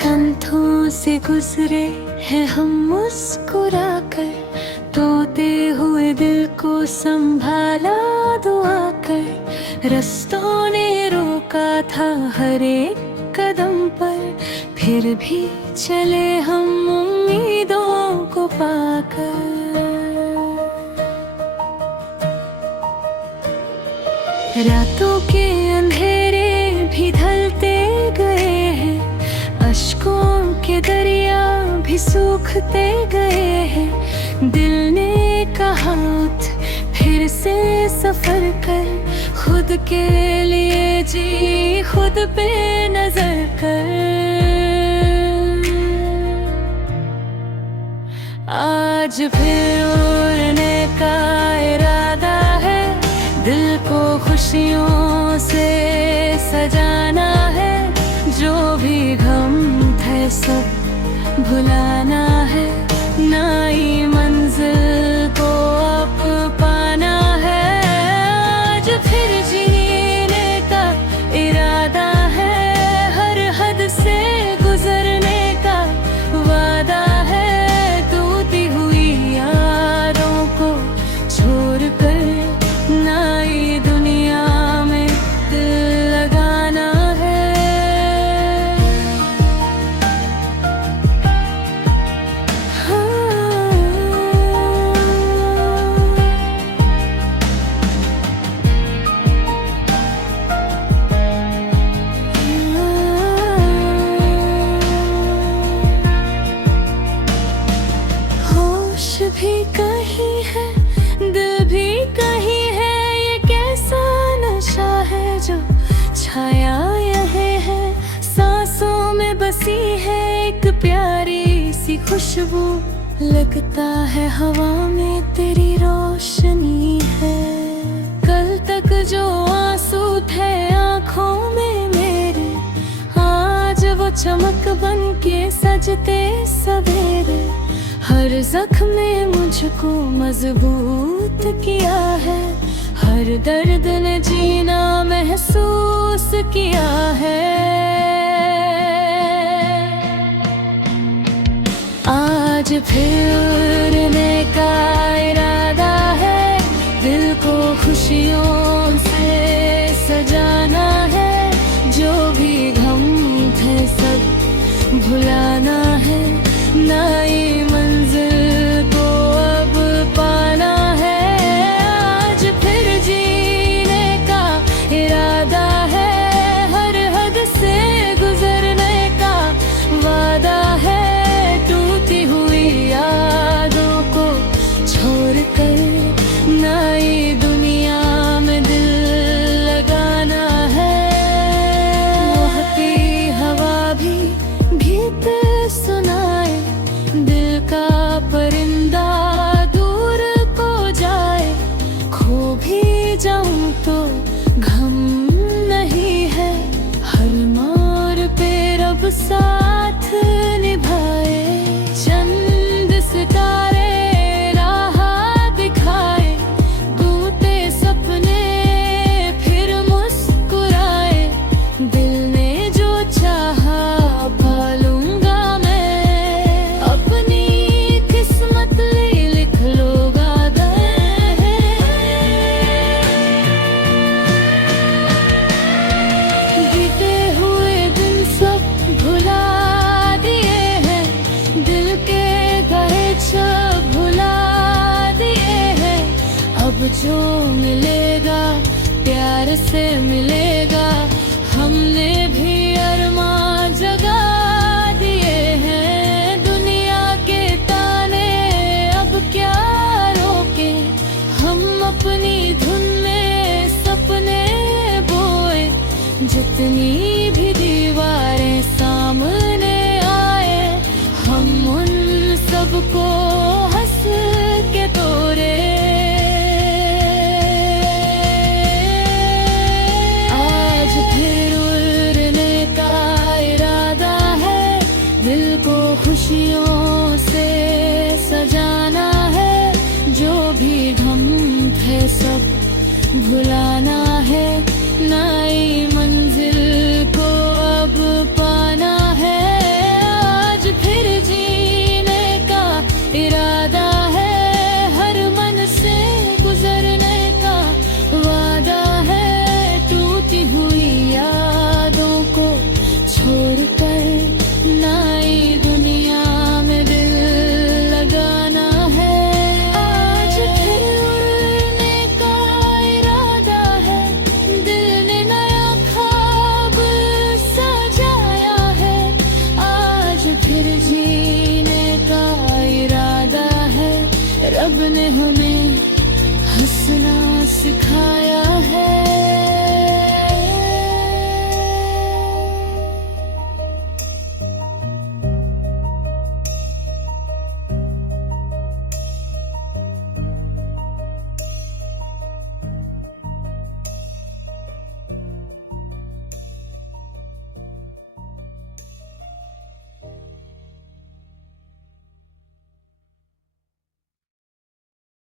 कंधों से गुजरे हैं हम मुस्कुरा कर, तोते हुए दिल को संभाला दुआ कर। रस्तों ने रोका था हर एक कदम पर, फिर भी चले हम उम्मीदों को पाकर। रातों के अंधेरे भी ढलते गए हैं, अश्कों के दरिया भी सूखते गए हैं। दिल ने कहा उठ फिर से सफर कर, खुद के लिए जी खुद पे नजर कर। आज फिर उड़ने का इरादा है, दिल को खुशियों से सजाना है। जो भी गम थे सब भुलाना है, नई मंजिल को अब पाना है। आज फिर जीने का इरादा है, हर हद से गुजरने का वादा है। टूटी हुई यादों को छोड़ कर नई दुनिया में दिल लगाना है। होश भी कहीं है, दिल भी कहीं है, ये कैसा नशा है जो छाया यही है। सांसों में बसी है एक प्यारी सी खुशबू, लगता है हवा में तेरी रोशनी है। कल तक जो आंसू थे आंखों में मेरे, आज वो चमक बन के सजते सवेरे। हर जख्म ने मुझको मजबूत किया है, हर दर्द ने जीना महसूस किया है। आज फिर उड़ने का इरादा है, दिल को खुशियों से सजाना है। जो भी गम थे सब भुलाना है, नई मंजिल को अब पाना है। आज फिर जीने का इरादा है, हर हद से गुजरने का वादा है। टूटी हुई यादों को छोड़ कर नई दुनिया में दिल लगाना है। बहती हवा भी गीत सुनाए, दिल का परिंदा दूर को जाए। खो भी जाऊं तो गम नहीं है, हर मोड़ पे रब साथ निभाए। चंद सितारे राह दिखाए, टूटे सपने फिर मुस्कुराए। दिल ने जो चाहा पालूंगा मैं, अपनी किस्मत लिख लो गादा है। बीते हुए दिन सब भुला दिए हैं, दिल के गए सब भुला दिए हैं। अब जो मिलेगा प्यार से मिलेगा, हमने भी अरमां जगा दिए हैं। दुनिया के ताने अब क्या रोके, हम अपनी धुन में सपने बोए। जितनी भी दीवारें सामने आए, हम उन सबको हंस के तोड़े। आज फिर उड़ने का इरादा है, भुलाना है, नई मंजिल को अब पाना है। आज फिर जीने का इरादा है, हर मन से गुजरने का वादा है। टूटी हुई यादों को छोड़कर नई दुनिया में दिल लगाना है। आज फिर उड़ने का इरादा है, दिल ने नया ख्वाब सजाया है। आज फिर जीने का इरादा है, रब ने हमें हंसना सिखाया